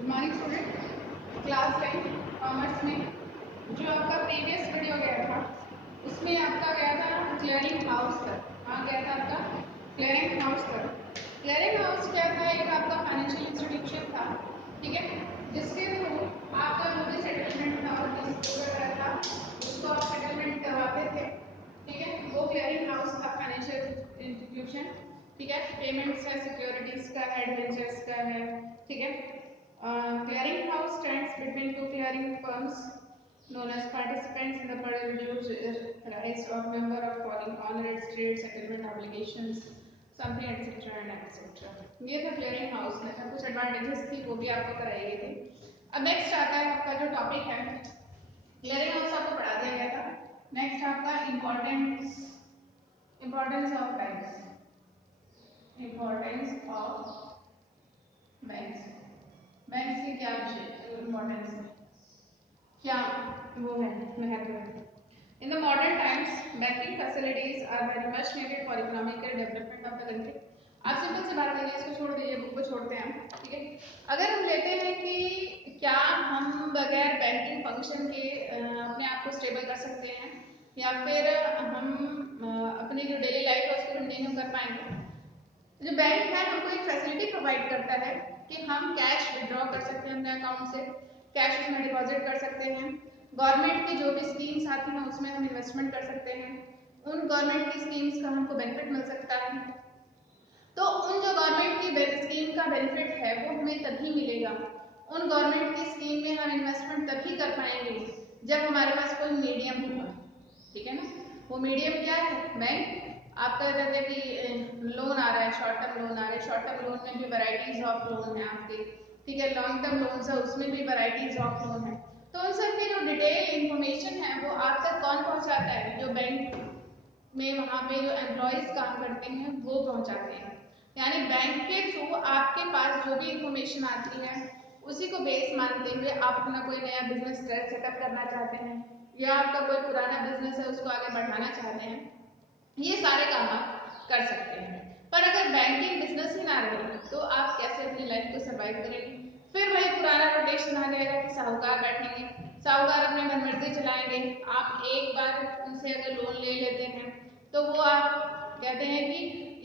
Good morning student. Class 10 commerce में जो आपका प्रीवियस वीडियो गया था उसमें आपका गया था क्लियरिंग हाउस तक। कहाँ गया था आपका? क्लियरिंग हाउस तक। क्लियरिंग हाउस क्या था? एक आपका फाइनेंशियल इंस्टीट्यूशन था, ठीक है, जिसके थ्रू आपका जो भी सेटलमेंट था और डिस्प्यूट वगैरह था उसको आप सेटलमेंट करवाते थे, ठीक है। वो क्लियरिंग हाउस था, फाइनेंशियल इंस्टीट्यूशन, ठीक है। पेमेंट्स है, सिक्योरिटीज का है, डिबेंचर्स का है, ठीक है। Clearing house stands between two clearing firms known as participants in the produce rights of member of falling honor its trade settlement obligations something etc and etc। ये था क्लियरिंग हाउस में था, कुछ एडवांटेजेस थी वो भी आपको कराई गई थी। अब नेक्स्ट आता है आपका जो टॉपिक है, क्लियरिंग हाउस आपको पढ़ा दिया गया था। नेक्स्ट आपका importance of banks, importance of banks. Banks की क्या इम्पोर्टेंस है, क्या वो है, महत्व है। In the modern times banking facilities are very much needed for economical development of the country. आप सिंपल सी बात करिए, इसको छोड़ दीजिए, बुक को छोड़ते हैं, ठीक है। अगर हम लेते हैं कि क्या हम बगैर बैंकिंग फंक्शन के अपने आप को स्टेबल कर सकते हैं या फिर हम अपनी जो डेली लाइफ है उसको कंटिन्यू कर पाएंगे। जो बैंक है हमको एक फैसिलिटी प्रोवाइड करता है कि हम कैश विड्रॉ कर सकते हैं अपने अकाउंट से, कैश उसमें डिपॉजिट कर सकते हैं, गवर्नमेंट की जो भी स्कीम्स आती हैं उसमें हम इन्वेस्टमेंट कर सकते हैं, उन गवर्नमेंट की स्कीम्स का हमको बेनिफिट मिल सकता है। तो उन जो गवर्नमेंट की स्कीम का बेनिफिट है वो हमें तभी मिलेगा, उन गवर्नमेंट की स्कीम में हम इन्वेस्टमेंट तभी कर पाएंगे जब हमारे पास कोई मीडियम होगा, ठीक है ना। वो मीडियम क्या है? बैंक। आपका जैसे कि लोन आ रहा है, शॉर्ट टर्म लोन आ रहा है, शॉर्ट टर्म लोन में भी वैरायटीज ऑफ लोन है आपके, ठीक है। लॉन्ग टर्म लोन है उसमें भी वैरायटीज ऑफ लोन है। तो उन सब की जो डिटेल इंफॉर्मेशन है वो आप तक कौन पहुंचाता है? जो बैंक में वहां पे जो एम्प्लॉयज काम करते हैं वो पहुंचाते हैं। यानी बैंक के थ्रू आपके पास जो भी इंफॉर्मेशन आती है उसी को बेस मानते हुए आप अपना कोई नया बिजनेस सेटअप करना चाहते हैं या आपका कोई पुराना बिजनेस है उसको आगे बढ़ाना चाहते हैं, ये सारे काम आप कर सकते हैं। पर अगर बैंकिंग बिजनेस ही ना रहे तो आप कैसे अपनी लाइफ को सर्वाइव करेंगे? फिर वही पुराना रोटेशन आ जाएगा कि साहूकार बैठेंगे, साहूकार अपने मनमर्जी चलाएंगे। आप एक बार उनसे अगर लोन ले लेते हैं तो वो आप कहते हैं कि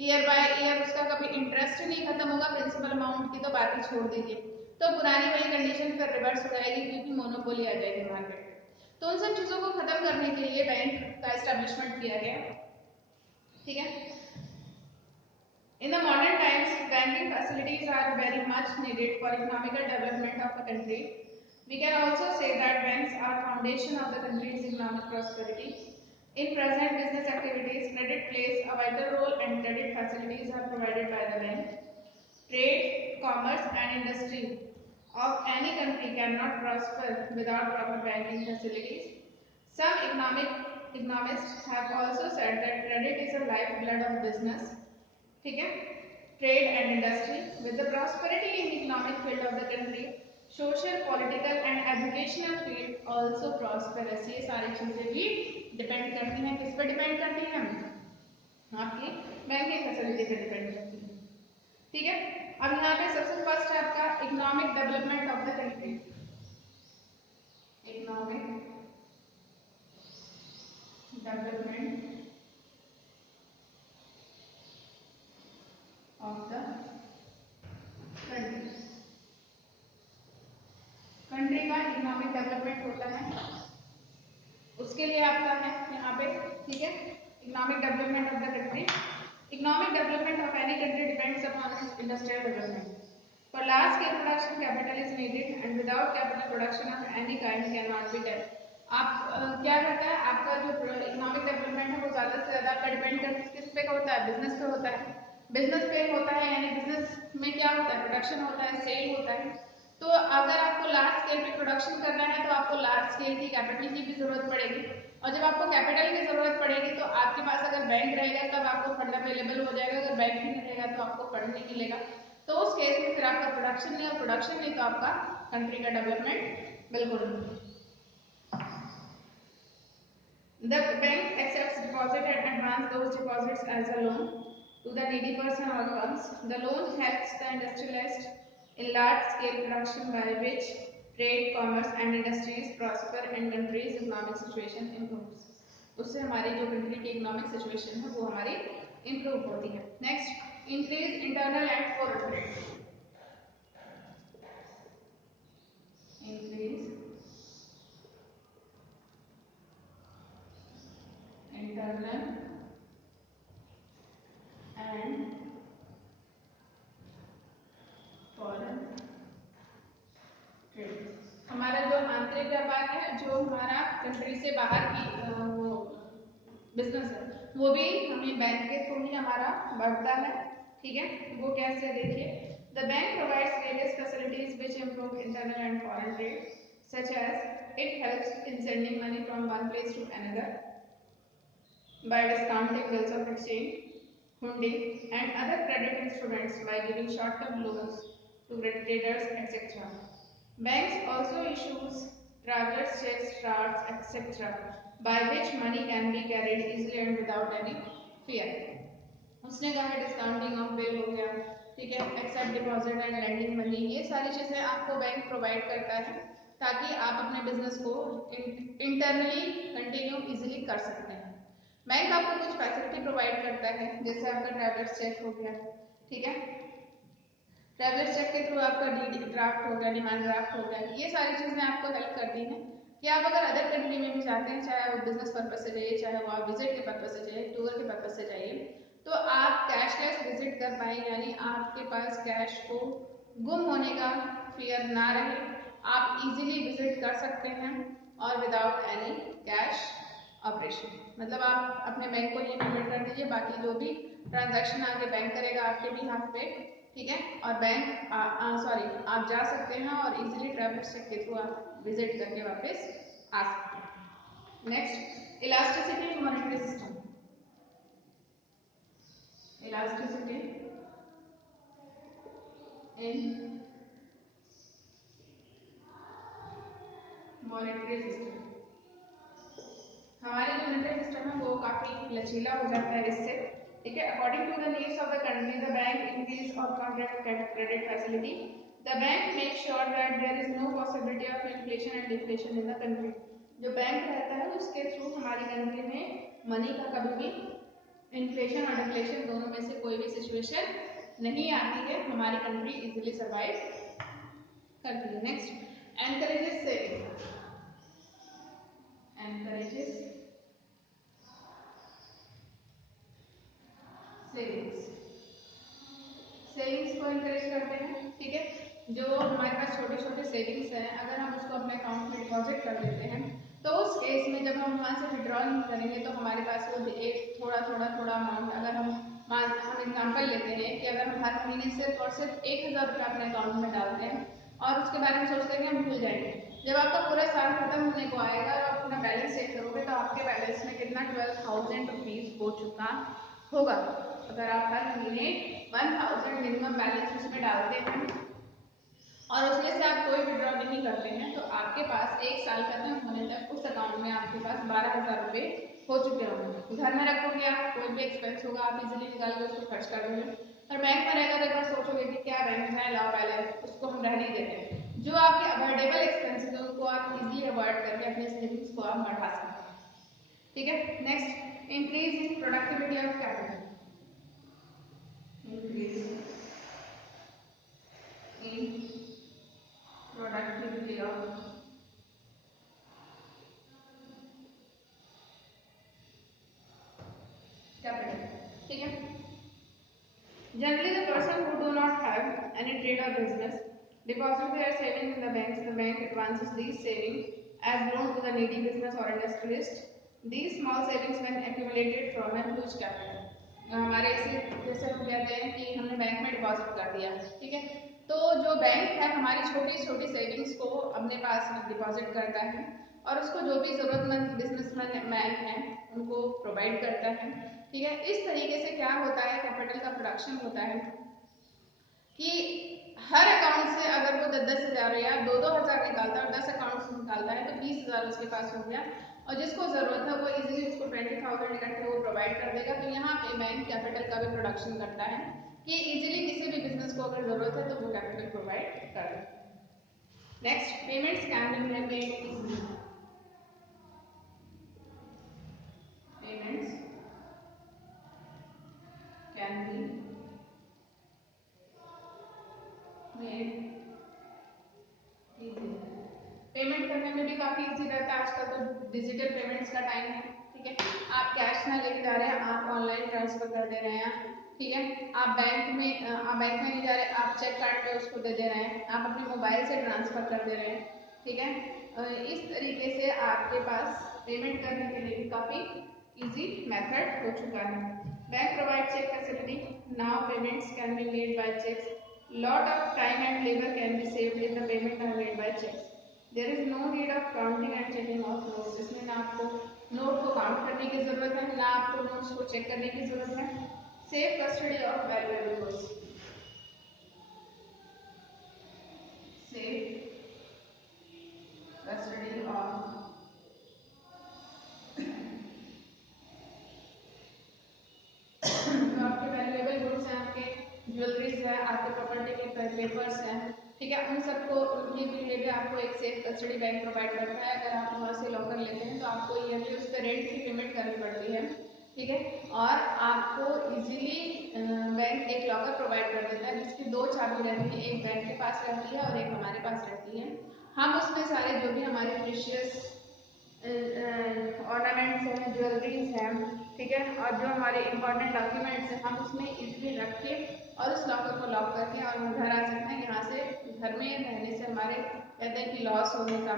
ईयर बाय ईयर उसका कभी इंटरेस्ट ही नहीं खत्म होगा, प्रिंसिपल अमाउंट की तो बात ही छोड़ दीजिए। तो पुरानी वही कंडीशन फिर रिवर्स हो जाएगी क्योंकि मोनोपोली आ जाएगी मार्केट में। तो उन सब चीजों को खत्म करने के लिए बैंक का एस्टेब्लिशमेंट किया गया, ठीक है। In the modern times, banking facilities are very much needed for economical development of a country. We can also say that banks are foundation of the country's economic prosperity. In present business activities, credit plays a vital role and credit facilities are provided by the bank. Trade, commerce and industry of any country cannot prosper without proper banking facilities. Some economists have also said that credit is a lifeblood of business, ठीक है, trade and industry. With the prosperity in economic field of the country, social, political and educational field also prosperous. ये सारी चीजें भी depend करती हैं, किस पे डिपेंड करती हैं? आपकी बैंकिंग फैसिलिटी पे डिपेंड करती है, ठीक है। अब यहाँ पे सबसे फर्स्ट है आपका economic development of the country. Economic development of the country. Country का इकोनॉमिक डेवलपमेंट होता है, उसके लिए आपका है यहाँ पे, ठीक है, economic development of the country. Economic development of any country depends upon its industrial development. For large scale production, capital is needed, and without capital, production of any kind cannot be done. आप क्या करता है आपका जो economic development है वो ज्यादा से ज्यादा आपका डिपेंड करता है किस पे होता है? बिजनेस पे होता है। बिजनेस पे होता है यानी बिजनेस में क्या होता है? प्रोडक्शन होता है, सेल होता है। तो अगर आपको लार्ज स्केल पे प्रोडक्शन करना है तो आपको लार्ज स्केल की कैपिटल की भी जरूरत पड़ेगी, और जब आपको कैपिटल की जरूरत पड़ेगी तो आपके पास अगर बैंक रहेगा तब आपको फंड अवेलेबल हो जाएगा, अगर बैंक ही नहीं रहेगा तो आपको फंड नहीं मिलेगा। तो उस केस में फिर आपका प्रोडक्शन नहीं, और प्रोडक्शन नहीं तो आपका कंट्री का डेवलपमेंट बिल्कुल नहीं। The bank accepts deposit and advance those deposits as a loan to the needy person or firms. The loan helps the industrialist in large scale production by which trade, commerce and industries prosper and country's economic situation improves. उससे हमारी जो country की economic situation है वो हमारी improve होती है. Next, increase internal and foreign trade. Increase internal and foreign trade. हमारा जो आंतरिक व्यापार है, जो हमारा कंट्री से बाहर की वो बिजनेस है, वो भी हमें बैंक के थ्रू ही हमारा बढ़ता है. ठीक है, वो कैसे देखिए. The bank provides various facilities which improve internal and foreign trade, such as it helps in sending money from one place to another by discounting bills of exchange, hundi and other credit instruments, by giving short-term loans to traders, etc. Banks also issues travelers checks, cards, etc., by which money can be carried easily and without any fear. उसने कहा है discounting of bill हो गया, ठीक है, accept deposit and lending money, ये सारी चीजें आपको बैंक प्रोवाइड करता है ताकि आप अपने बिजनेस को इंटरनली कंटिन्यू इजीली कर सकते हैं. बैंक आपको कुछ फैसिलिटी प्रोवाइड करता है, जैसे आपका ट्रैवलर्स चेक हो गया, ठीक है, ट्रैवलर्स चेक के थ्रू आपका ड्राफ्ट हो गया, डिमांड ड्राफ्ट हो गया, ये सारी चीजें आपको हेल्प करती हैं कि आप अगर अदर कंट्री में भी जाते हैं, चाहे वो बिजनेस पर्पज से जाइए, चाहे वो आप विजिट के पर्पज से जाइए, टूर के पर्पज से जाइए, तो आप कैशलेस विजिट कर पाए, यानी आपके पास कैश को गुम होने का फियर ना रहे, आप इजीली विजिट कर सकते हैं और विदाउट एनी कैश ऑपरेशन. मतलब आप अपने बैंक को ये पेमेंट कर दीजिए, बाकी जो भी ट्रांजैक्शन आगे बैंक करेगा आपके बिहाफ पे, ठीक है, और बैंक आप जा सकते हैं और इजीली ट्रैवलर्स चेक के थ्रू आप विजिट करके वापस आ सकते हैं. Next, elasticity in monetary system. Elasticity in monetary system. हमारे जो मॉनेटरी सिस्टम है वो काफी लचीला हो जाता है इससे, ठीक है. According to the needs of the country, the bank increase और contract credit facility. The bank make sure that there is no possibility of inflation and deflation in the country. जो बैंक रहता है उसके थ्रू हमारी country में money का कभी भी इन्फ्लेशन और डिफ्लेशन दोनों में से कोई भी सिचुएशन नहीं आती है, हमारी कंट्री इजीली सर्वाइव करती है. Next, encourages saving. Encourages savings. Savings को एनकरेज करते हैं, ठीक है. जो हमारे पास छोटे छोटे सेविंग्स हैं, अगर हम उसको अपने अकाउंट में डिपॉजिट कर देते हैं, तो उस केस में जब हम वहाँ से विड्रॉ नहीं करेंगे तो हमारे पास वो एक थोड़ा अमाउंट, अगर हम एग्जाम्पल लेते हैं कि अगर हम हर महीने सिर्फ और सिर्फ 1,000 रुपये अपने अकाउंट में डालते हैं और उसके बारे में सोचते हैं कि हम भूल जाएंगे, जब आपका पूरा साल खत्म होने को आएगा और आप अपना बैलेंस चेक करोगे तो आपके बैलेंस में कितना 12,000 रुपीज हो चुका होगा. अगर आप हर महीने 1,000 मिनिमम बैलेंस उसमें डालते हैं और उसमें से आप कोई विड्रॉ नहीं करते हैं, तो आपके पास एक साल खत्म होने तक उस अकाउंट में आपके पास 12,000 रुपये हो चुके होंगे. घर में रखोगे आप, कोई भी एक्सपेंस होगा आप इजीली निकाल के उसको खर्च कर दोगे, और बैंक में रहेगा तो एक बार सोचोगे कि क्या बैंक में लाओ बैलेंस, उसको हम रहने देते हैं. जो आपके अवॉइडेबल एक्सपेंसेस है उनको आप इजीली अवॉइड करके अपने सेविंग्स को आप बढ़ा सकते हैं, ठीक है. Next, increase in productivity of capital. Increase in productivity of capital, ठीक है. Generally, the person who do not have any trade or business deposit their savings in the banks. The bank advances these savings as loan to the needy business or industrialist. These small savings, when accumulated, form a huge capital. हमारे इसे जैसे हम कहते हैं कि हमने bank में deposit कर दिया, ठीक है, तो जो बैंक है हमारी छोटी छोटी सेविंग्स को अपने पास डिपॉजिट करता है और उसको जो भी जरूरतमंद बिजनेसमैन हैं उनको प्रोवाइड करता है, ठीक है. इस तरीके से क्या होता है, कैपिटल का प्रोडक्शन होता है कि हर अकाउंट से अगर वो 10,000 या 2,000 निकालता है और 10 अकाउंट से निकालता है तो 20,000 उसके पास हो गया, और जिसको जरूरत है वो इजीली उसको 20,000 इकट्ठे वो प्रोवाइड कर देगा. तो यहाँ पे बैंक कैपिटल का भी प्रोडक्शन करता है कि इजीली किसी भी बिजनेस को अगर जरूरत है तो वो कैपिटल प्रोवाइड कर दे। Next, payments can be made easily. Payments can be made easy. Payment करने में भी काफी इजी रहता है, आजकल तो डिजिटल पेमेंट्स का टाइम है, ठीक है। आप कैश ना लेके जा रहे हैं, आप ऑनलाइन ट्रांसफर कर दे रहे हैं, ठीक है। आप बैंक में नहीं जा रहे, आप चेक काट के उसको दे दे रहे हैं, आप अपने मोबाइल से ट्रांसफर कर दे रहे हैं, ठीक है। इस तरीके से आपके पास पेमेंट करने के लिए भी काफी इजी मेथड हो चुका है। Bank provide cheque facility, now payments can be made by cheques, lot of time and labor can be saved in the payment are made by checks. There is no need of counting and checking of notes. इसमें ना आपको note को count करने की जरूरत है, ना आपको नोट्स को चेक करने की जरूरत है। Safe custody of valuable goods, safe custody of जो आपके वैल्यूएबल गुड्स हैं, आपके ज्वेलरीज है, आपके प्रॉपर्टी के पेपर्स हैं, ठीक है, उन सबको उनके लिए भी आपको एक सेफ कस्टडी बैंक प्रोवाइड करता है। अगर आप वहाँ से लॉकर लेते हैं तो आपको ईयरली उस पर रेंट की पेमेंट करनी पड़ती है, ठीक है। और आपको इजीली बैंक एक लॉकर प्रोवाइड कर देता है जिसकी दो चाबी रहती है, एक बैंक के पास रहती है और एक हमारे पास रहती है। हम उसमें सारे जो भी हमारे प्रीशियस ऑर्नामेंट्स हैं, ज्वेलरीज हैं, ठीक है, और जो हमारे इंपॉर्टेंट डॉक्यूमेंट्स हैं, हम उसमें इजीली रख के और उस लॉकर को लॉक करके और हम घर आ सकते हैं। यहाँ से घर में रहने से हमारे कहते हैं कि लॉस होने का,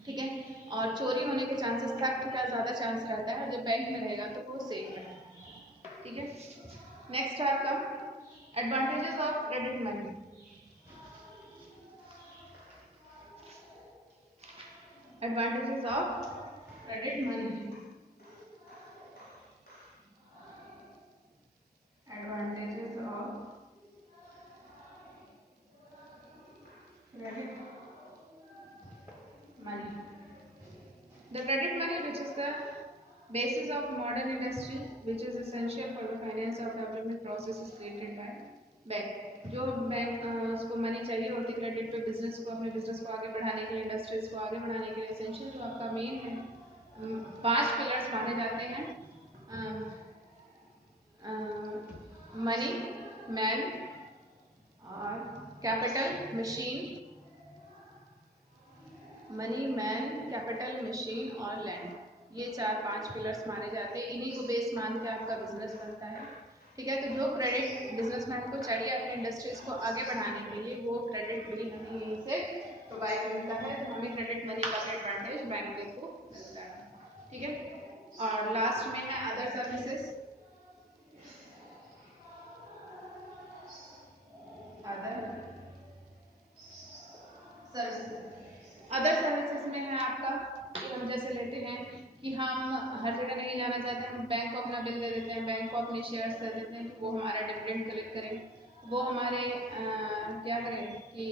ठीक है, और चोरी होने के चांसेस, थेफ्ट का ज़्यादा चांस रहता है। जब बैंक में रहेगा तो वो सेफ है, ठीक है। नेक्स्ट है आपका advantages of credit money. Advantages of credit money, advantages of credit money. The credit money, which is the basis of modern industry, which is essential for the finance of development process, is created by bank. जो bank उसको money चाहिए होती है credit पे business को, अपने business को आगे बढ़ाने के लिए, इंडस्ट्रीज को आगे बढ़ाने के लिए, एसेंशियल जो आपका मेन है, 5 पिलर्स माने जाते हैं, मनी, मैन और capital, machine, money, man, capital, machine और लैंड। ये 4-5 पिलर्स माने जाते हैं, इन्हीं को बेस मान के आपका बिजनेस बनता है, ठीक है। तो जो क्रेडिट बिजनेसमैन को चाहिए अपनी इंडस्ट्रीज को आगे बढ़ाने के लिए, वो क्रेडिट भी हमें यहीं से प्रोवाइड मिलता है। तो हमें क्रेडिट मनी का एडवांटेज बैंक को मिलता है, ठीक है। और लास्ट में है अदर सर्विसेज। अदर सर्विसेज में है आपका कि हम जैसे लेते हैं कि हम हर जगह नहीं जाना चाहते हैं, हम बैंक को अपना बिल दे देते हैं, बैंक को अपने शेयर्स दे देते हैं कि वो हमारा डिविडेंड कलेक्ट करें, वो हमारे क्या करें कि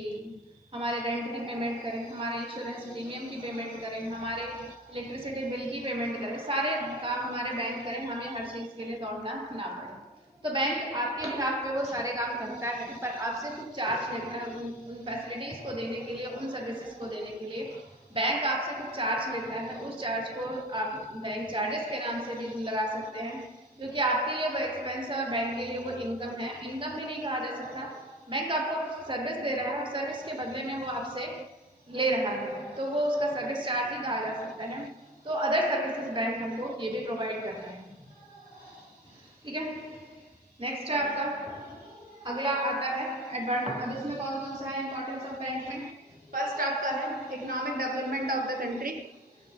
हमारे रेंट की पेमेंट करें, हमारे इंश्योरेंस प्रीमियम की पेमेंट करें, हमारे इलेक्ट्रिसिटी बिल की पेमेंट करें, सारे काम हमारे बैंक करें, हमें हर चीज़ के लिए दौड़ना ना पड़े। तो बैंक आपके बिहाफ पे वो सारे काम करता है, पर आपसे कुछ चार्ज लेता है उन फैसिलिटीज को देने के लिए, उन सर्विसेज को देने के लिए बैंक आपसे कुछ चार्ज लेता है। उस चार्ज को आप बैंक चार्जेस के नाम से भी लगा सकते हैं, क्योंकि आपके लिए वो एक्सपेंस है और बैंक के लिए वो इनकम है। इनकम भी नहीं कहा जा सकता, बैंक आपको सर्विस दे रहा है और सर्विस के बदले में वो आपसे ले रहा है, तो वो उसका सर्विस चार्ज ही कहा जा सकता है। तो अदर सर्विसेज बैंक हमको ये भी प्रोवाइड करता है, ठीक है। नेक्स्ट है आपका अगला आता है एडवांटेज। अब इसमें कौन कौन सा है इंपॉर्टेंस ऑफ बैंक में। फर्स्ट आपका है economic development of the country.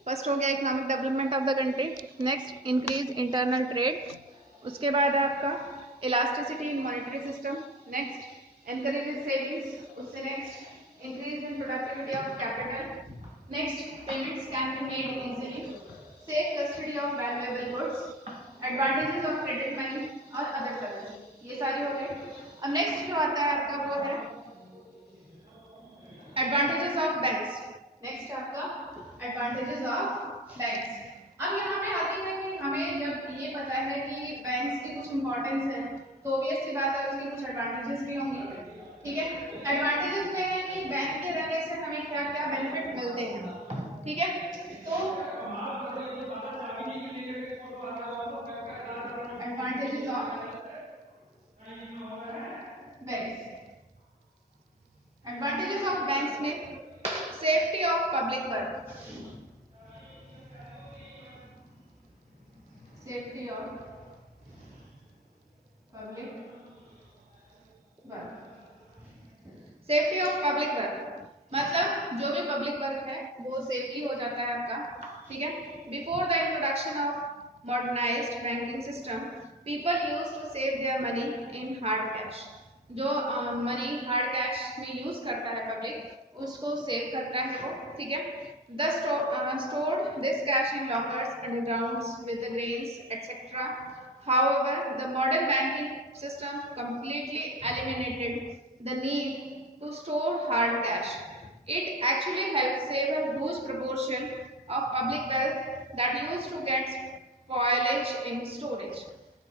First हो गया economic development of the country. Next increase internal trade. उसके बाद है आपका elasticity in monetary system. Next encourages savings. उससे next increase in productivity of capital. Next payments can be made easily. Safe custody of valuable goods. Advantages of credit money और other service, ये सारे हो गए। अब नेक्स्ट जो आता है आपका वो है एडवांटेजेस ऑफ बैंक्स। नेक्स्ट आपका एडवांटेजेस ऑफ बैंक्स। अब यहाँ पे आती है कि हमें जब ये पता है कि बैंक्स की कुछ इंपॉर्टेंस है, तो ऑब्वियस सी बात है उसके कुछ एडवांटेजेस भी होंगे। ठीक है, एडवांटेजेस में है कि बैंक के रहने से हमें क्या क्या बेनिफिट मिलते हैं। ठीक है, तो advantages of banks, advantages of banks में safety of public work, safety of public work, safety of public work मतलब जो भी पब्लिक वर्क है वो सेफली हो जाता है आपका। ठीक है, before the introduction of modernised banking system people used to save their money in hard cash, जो मनी हार्ड कैश में यूज करता है पब्लिक उसको सेव करता है वो। ठीक है, the stored this cash in lockers undergrounds with the grains etc. However, the modern banking system completely eliminated the need to store hard cash. It actually helps save a huge proportion of public wealth that used to get spoilage in storage.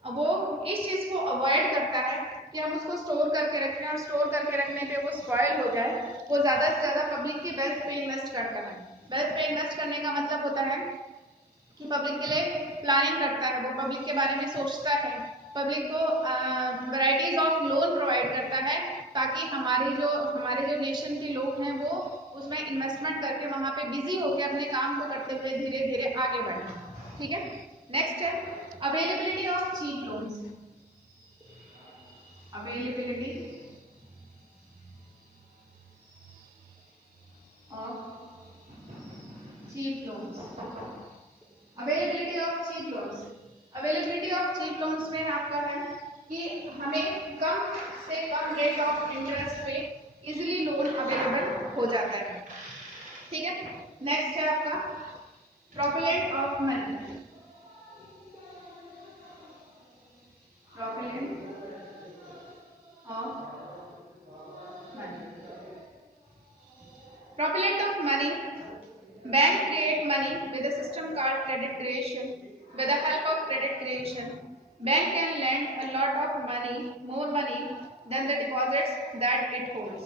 अब वो इस चीज को avoid करता है कि हम उसको स्टोर करके रखें और स्टोर करके रखने पे वो स्पॉइल हो जाए। वो ज्यादा से ज्यादा पब्लिक की वेल्थ पे इन्वेस्ट करता है। वेल्थ पे इन्वेस्ट करने का मतलब होता है कि पब्लिक के लिए प्लानिंग करता है, वो पब्लिक के बारे में सोचता है, पब्लिक को वैरायटीज ऑफ लोन प्रोवाइड करता है ताकि हमारे जो नेशन के लोग हैं वो उसमें इन्वेस्टमेंट करके वहां पे बिजी होकर अपने काम को करते हुए धीरे धीरे आगे बढ़े। ठीक है, नेक्स्ट है availability of cheap loans, availability of cheap loans, availability of cheap loans, availability of cheap loans में आपका है कि हमें कम से कम रेट ऑफ इंटरेस्ट पे इजीली लोन अवेलेबल हो जाता है। ठीक है, नेक्स्ट है आपका propellant of money, propellant of money, propellant of money, bank create money with a system called credit creation. With the help of credit creation, bank can lend a lot of money, more money than the deposits that it holds.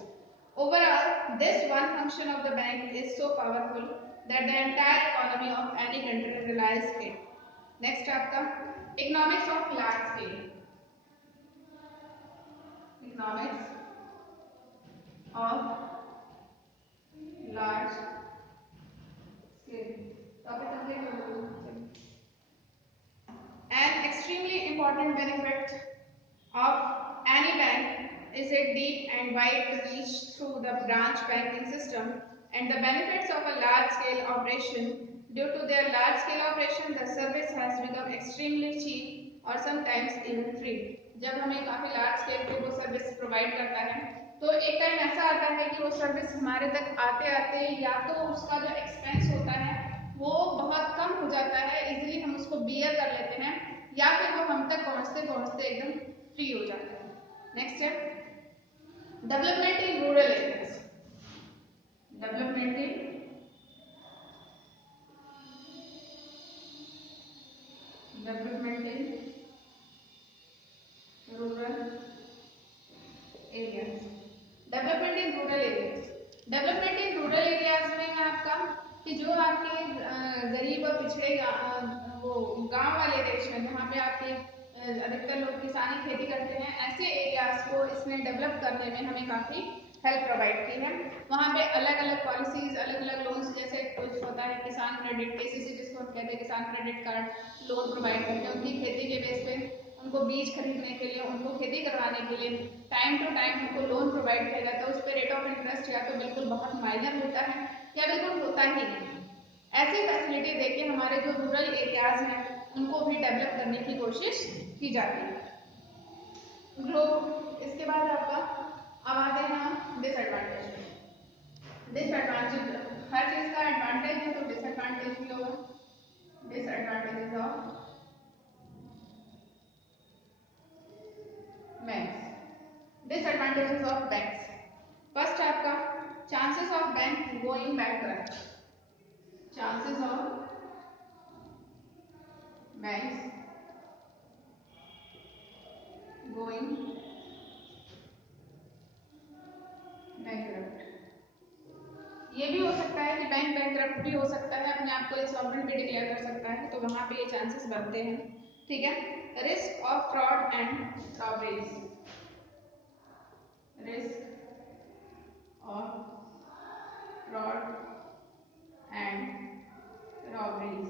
Overall, this one function of the bank is so powerful that the entire economy of any country relies on it. Next आपका economics of large scale, economics of large scale. Topic complete हो गया। An extremely important benefit of any bank is its deep and wide reach through the branch banking system and the benefits of a large-scale operation. Due to their large-scale operation, the service has become extremely cheap or sometimes even free. जब हमें काफी large scale पे वो service provide करता है तो एक time ऐसा आता है कि वो सर्विस हमारे तक आते आते या तो उसका जो एक्सपेंस होता है वो बहुत कम हो जाता है, इजीली हम उसको बियर कर लेते हैं, या फिर वो हम तक पहुंचते पहुंचते एकदम फ्री हो जाता है। नेक्स्ट है development in rural areas, development in rural areas, development in rural areas, development in rural areas में आपका कि जो आपके गरीब और पिछड़े वो गांव वाले देश में जहाँ पे आपके अधिकतर लोग किसानी खेती करते हैं, ऐसे एरियाज को इसने डेवलप करने में हमें काफी हेल्प प्रोवाइड की है। वहाँ पे अलग अलग पॉलिसीज, अलग अलग लोन्स, जैसे कुछ होता है किसान क्रेडिट, केसीसी जिसको हम कहते हैं किसान क्रेडिट कार्ड लोन प्रोवाइड करते हैं उनकी खेती के बेस पे, उनको बीज खरीदने के लिए, उनको खेती करवाने के लिए टाइम टू टाइम उनको लोन प्रोवाइड किया जाता है। उस पर रेट ऑफ इंटरेस्ट या तो बिल्कुल बहुत माइनर होता है या बिल्कुल होता ही नहीं। ऐसी फैसिलिटी देके हमारे जो रूरल एरियाज हैं उनको भी डेवलप करने की कोशिश की जाती है। ग्रोथ, इसके बाद आपका अब आते हैं हम डिसएडवांटेज। डिसएडवांटेज, हर चीज का एडवांटेज है तो डिसएडवांटेज भी होगा। Disadvantages of banks, disadvantages of banks, first आपका chances of bank going bankrupt, chances of banks going bankrupt. ये भी हो सकता है कि बैंक बैंकरप्ट भी हो सकता है, अपने आप को इंसॉल्वेंट भी डिक्लेयर कर सकता है, तो वहां पे ये चांसेस बनते हैं। ठीक है। Risk of fraud and robberies, risk of fraud and robberies.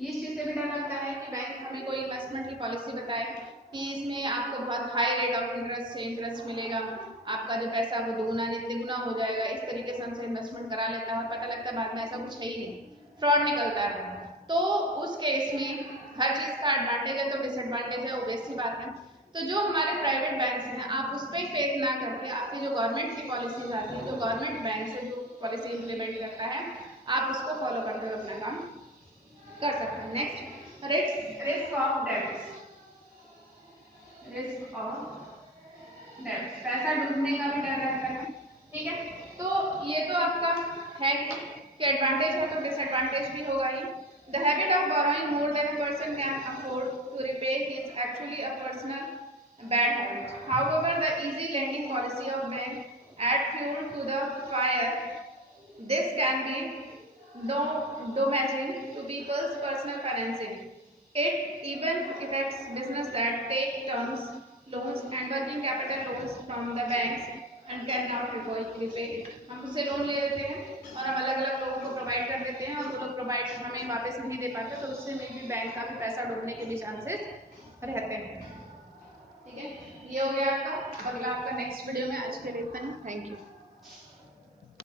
इस चीज से भी डर लगता है कि बैंक हमें कोई इन्वेस्टमेंट की पॉलिसी बताए कि इसमें आपको बहुत हाई रेट ऑफ इंटरेस्ट से इंटरेस्ट मिलेगा, आपका जो पैसा वो दुगुना तिगुना हो जाएगा, इस तरीके से हमसे इन्वेस्टमेंट करा लेता है और पता लगता है बाद में ऐसा कुछ है ही नहीं, फ्रॉड निकलता है। तो उस केस में हर चीज का एडवांटेज है तो डिसएडवांटेज है, ऑब्वियस सी बात है। तो जो हमारे प्राइवेट बैंक हैं, आप उस पर फेथ ना करके आपकी जो गवर्नमेंट की पॉलिसीज आती है, जो गवर्नमेंट बैंक से जो पॉलिसी इंप्लीमेंट करता है, आप उसको फॉलो करते हुए अपना काम कर सकते हैं। Next, risk of debts, risk of debts, पैसा डूबने का भी डर रहता है। ठीक है। तो ये तो आपका है कि एडवांटेज है तो डिसएडवांटेज भी होगा ही। The habit of borrowing more than a person can afford to repay is actually a personal bad habit. However, the easy lending policy of bank add fuel to the fire. This can be damaging to people's personal financing. It even affects business that take terms loans and working capital loans from the banks and cannot repay it. हम उससे loan ले लेते हैं और हम अलग अलग लोगों को प्रोवाइड कर देते हैं और वो लोग प्रोवाइड हमें वापस नहीं दे पाते, तो उससे में भी बैंक का भी पैसा डूबने के भी चांसेस रहते हैं। ठीक है, ये हो गया आपका। अगला आपका नेक्स्ट वीडियो में। आज के लिए इतना ही। Thank you.